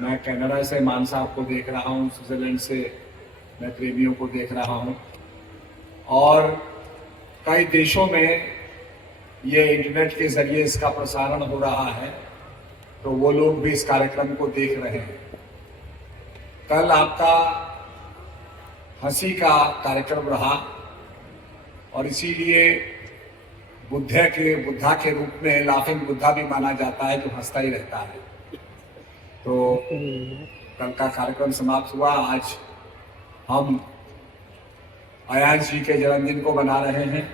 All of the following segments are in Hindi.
मैं कनाडा से मान साहब को देख रहा हूँ, स्विट्जरलैंड से मैं प्रेमियों को देख रहा हूँ और कई देशों में ये इंटरनेट के जरिए इसका प्रसारण हो रहा है, तो वो लोग भी इस कार्यक्रम को देख रहे हैं। कल आपका हंसी का कार्यक्रम रहा और इसीलिए बुद्धा के रूप में लाफिंग बुद्धा भी माना जाता है, जो हंसता ही रहता है। तो कल का कार्यक्रम समाप्त हुआ। आज हम अयाज जी के जन्मदिन को मना रहे हैं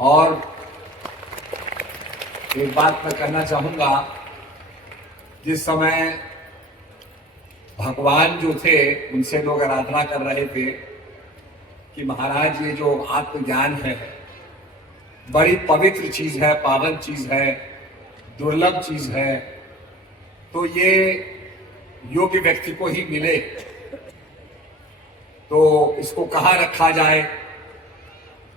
और एक बात मैं कहना चाहूंगा, जिस समय भगवान जो थे उनसे लोग आराधना कर रहे थे कि महाराज ये जो आत्मज्ञान है बड़ी पवित्र चीज है, पावन चीज है, दुर्लभ चीज है, तो ये योग्य व्यक्ति को ही मिले, तो इसको कहाँ रखा जाए।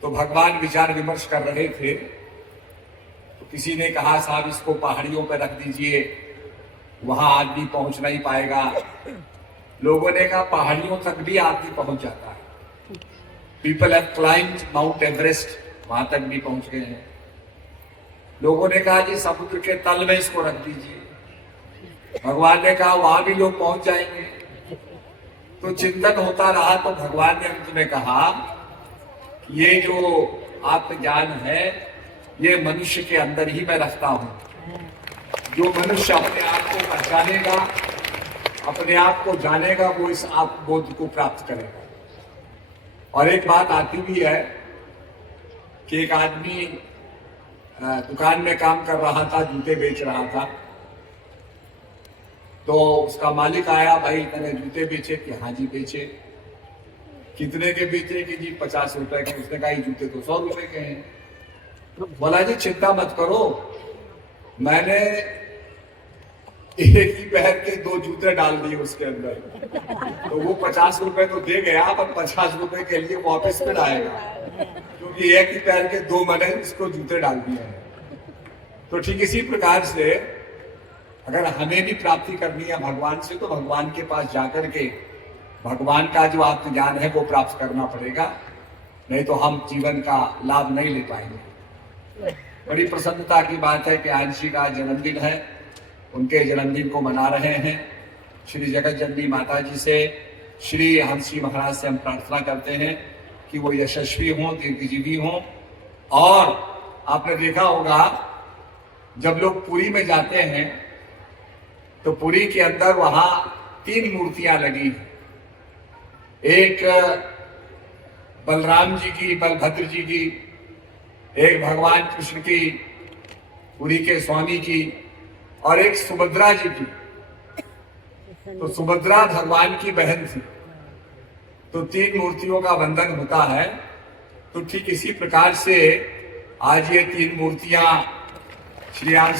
तो भगवान विचार विमर्श कर रहे थे, तो किसी ने कहा साहब इसको पहाड़ियों पर रख दीजिए, वहां आदमी पहुंच नहीं पाएगा। लोगों ने कहा पहाड़ियों तक भी आदमी पहुंच जाता है। People have climbed mount Everest, वहां तक भी पहुंच गए हैं। लोगों ने कहा जी समुद्र के तल में इसको रख दीजिए, भगवान ने कहा वहां भी लोग पहुंच जाएंगे। तो चिंतन होता रहा, तो भगवान ने अंत में कहा ये जो आत्मज्ञान है ये मनुष्य के अंदर ही मैं रखता हूं। जो मनुष्य अपने आप को पहचानेगा, अपने आप को जानेगा, वो इस आत्मबोध को प्राप्त करेगा। और एक बात आती भी है कि एक आदमी दुकान में काम कर रहा था, जूते बेच रहा था, तो उसका मालिक आया, भाई मैंने जूते बेचे? कि हाँ जी बेचे। कितने के बेचे? कि जी 50 रुपए के। उसने कहा ये जूते तो 100 रुपए के हैं। बोला जी चिंता मत करो, मैंने एक ही पैर के 2 जूते डाल दिए उसके अंदर, तो वो 50 रुपए तो दे गया, पर 50 रुपए के लिए वापस फिर आएगा, क्योंकि एक ही पैर के 2 मैंने इसको जूते डाल दिए हैं। तो ठीक इसी प्रकार से अगर हमें भी प्राप्ति करनी है भगवान से, तो भगवान के पास जाकर के भगवान का जो आत्मज्ञान है वो प्राप्त करना पड़ेगा, नहीं तो हम जीवन का लाभ नहीं ले पाएंगे। बड़ी प्रसन्नता की बात है कि आज जी का जन्मदिन है, उनके जन्मदिन को मना रहे हैं। श्री जगत जननी माता जी से, श्री हंस जी महाराज से हम प्रार्थना करते हैं कि वो यशस्वी हों, दीर्घजीवी हों। और आपने देखा होगा जब लोग पुरी में जाते हैं तो पुरी के अंदर वहां 3 मूर्तियां लगी हैं। एक बलराम जी की, बलभद्र जी की, एक भगवान कृष्ण की, पुरी के स्वामी की, और एक सुभद्रा जी की। तो सुभद्रा भगवान की बहन थी, तो 3 मूर्तियों का वंदन होता है। तो ठीक इसी प्रकार से आज ये 3 मूर्तियां श्री और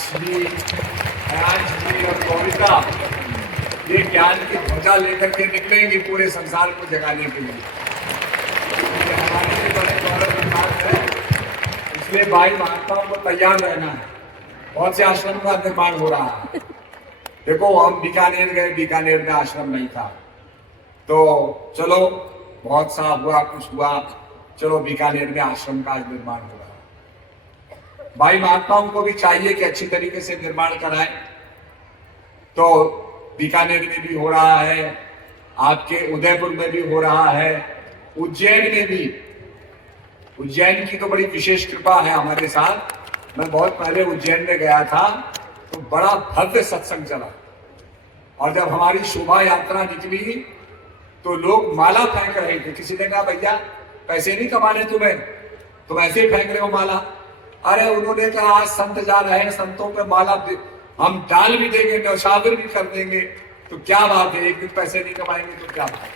गौरिका ये ज्ञान की ध्वजा लेकर के निकलेंगी पूरे संसार को जगाने के लिए। हमारे लिए बड़े गौरव की बात है, इसलिए भाई महात्माओं को तैयार रहना है। बहुत से आश्रम का निर्माण हो रहा है। देखो हम बीकानेर गए, बीकानेर में आश्रम नहीं था, तो चलो बहुत सा हुआ, कुछ हुआ, चलो बीकानेर में आश्रम का निर्माण हो रहा है। भाई महात्माओं को भी चाहिए कि अच्छी तरीके से निर्माण कराएं। तो बीकानेर में भी हो रहा है, आपके उदयपुर में भी हो रहा है, उज्जैन में भी। उज्जैन की तो बड़ी विशेष कृपा है हमारे साथ। मैं बहुत पहले उज्जैन में गया था, तो बड़ा भव्य सत्संग चला, और जब हमारी शोभा यात्रा निकली तो लोग माला फेंक रहे थे। किसी ने कहा भैया पैसे नहीं कमाने तुम्हें, तुम ऐसे ही फेंक रहे हो माला। अरे उन्होंने कहा आज संत जा रहे हैं, संतों पे माला हम डाल भी देंगे, नौशाबिर भी कर देंगे, तो क्या बात है, एक दिन पैसे नहीं कमाएंगे तो क्या बात है।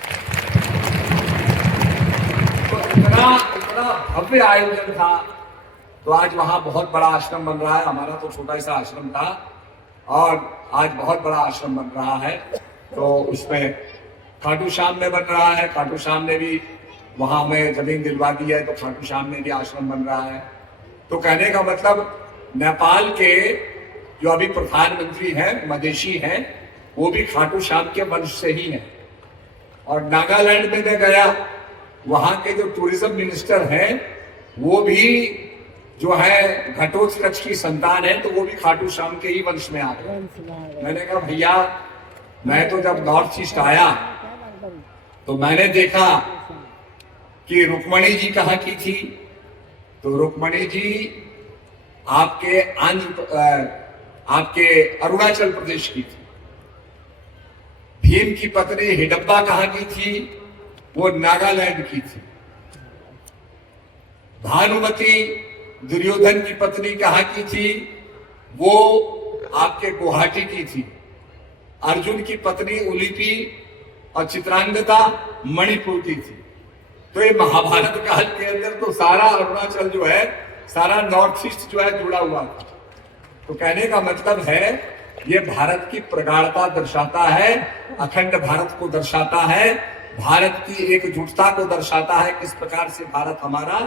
तो इतना भव्य आयोजन था। तो आज वहां बहुत बड़ा आश्रम बन रहा है। हमारा तो छोटा सा आश्रम था और आज बहुत बड़ा आश्रम बन रहा है। तो उसमें खाटू श्याम में बन रहा है, खाटू श्याम ने भी वहां हमें जमीन दिलवा दी है, तो खाटू श्याम में भी आश्रम बन रहा है। तो कहने का मतलब नेपाल के जो अभी प्रधानमंत्री हैं, मदेशी हैं, वो भी खाटू श्याम के वंश से ही है। और नागालैंड में मैं गया, वहां के जो टूरिज्म मिनिस्टर हैं वो भी जो है घटोत्कच की संतान है, तो वो भी खाटू श्याम के ही वंश में आ गए। मैंने कहा भैया, मैं तो जब नॉर्थ ईस्ट आया तो मैंने देखा कि रुक्मणी जी कहाँ की थी, तो रुक्मणी जी आपके अरुणाचल प्रदेश की थी। भीम की पत्नी हिडब्बा कहाँ की थी, वो नागालैंड की थी। भानुमति दुर्योधन की पत्नी कहाँ की थी, वो आपके गुवाहाटी की थी। अर्जुन की पत्नी उलिपी और चित्रांगदा मणिपुर की थी। तो ये महाभारत काल के अंदर तो सारा अरुणाचल जो है, सारा नॉर्थ ईस्ट जो है जुड़ा हुआ था। तो कहने का मतलब है ये भारत की प्रगाढ़ता दर्शाता है, अखंड भारत को दर्शाता है, भारत की एकजुटता को दर्शाता है, किस प्रकार से भारत हमारा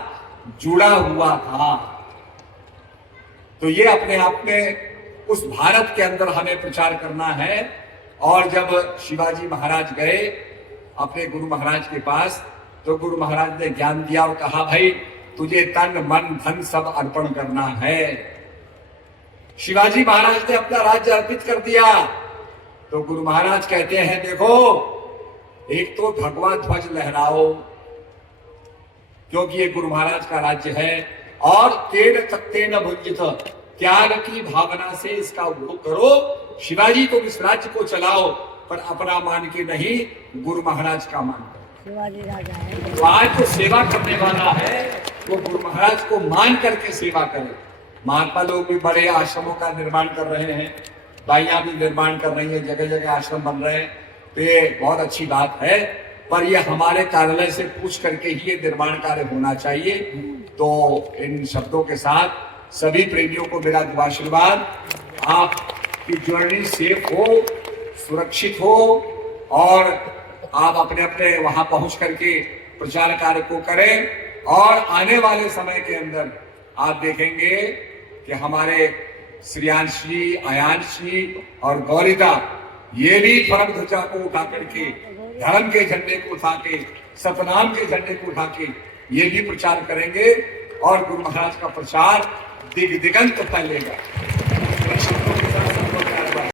जुड़ा हुआ था। तो ये अपने आप में उस भारत के अंदर हमें प्रचार करना है। और जब शिवाजी महाराज गए अपने गुरु महाराज के पास, तो गुरु महाराज ने ज्ञान दिया और कहा भाई तुझे तन मन धन सब अर्पण करना है। शिवाजी महाराज ने अपना राज्य अर्पित कर दिया। तो गुरु महाराज कहते हैं देखो, एक तो भगवा ध्वज लहराओ, क्योंकि ये गुरु महाराज का राज्य है, और तेन तत्ते न भुंजित, त्याग की भावना से इसका उपयोग करो। शिवाजी तुम इस राज्य को चलाओ, पर अपना मान के नहीं, गुरु महाराज का मान करो। शिवाजी राजा है, तो आज जो सेवा करने वाला है वो गुरु महाराज को मान करके सेवा करे। महात्मा लोग भी बड़े आश्रमों का निर्माण कर रहे हैं, बाइयां भी निर्माण कर रही है, जगह जगह आश्रम बन रहे हैं, तो ये बहुत अच्छी बात है। पर ये हमारे कार्यालय से पूछ करके ही ये निर्माण कार्य होना चाहिए। तो इन शब्दों के साथ सभी प्रेमियों को मेरा आशीर्वाद, आपकी जर्नी सेफ हो, सुरक्षित हो, और आप अपने अपने वहां पहुंच करके प्रचार कार्य को करें। और आने वाले समय के अंदर आप देखेंगे कि हमारे श्रेयांश जी, आयांश जी और गौरिता, ये भी धर्म ध्वजा को उठा करके, धर्म के झंडे को उठा के, सतनाम के झंडे को उठा के ये भी प्रचार करेंगे, और गुरु महाराज का प्रचार दिग दिगंत फैलेगा।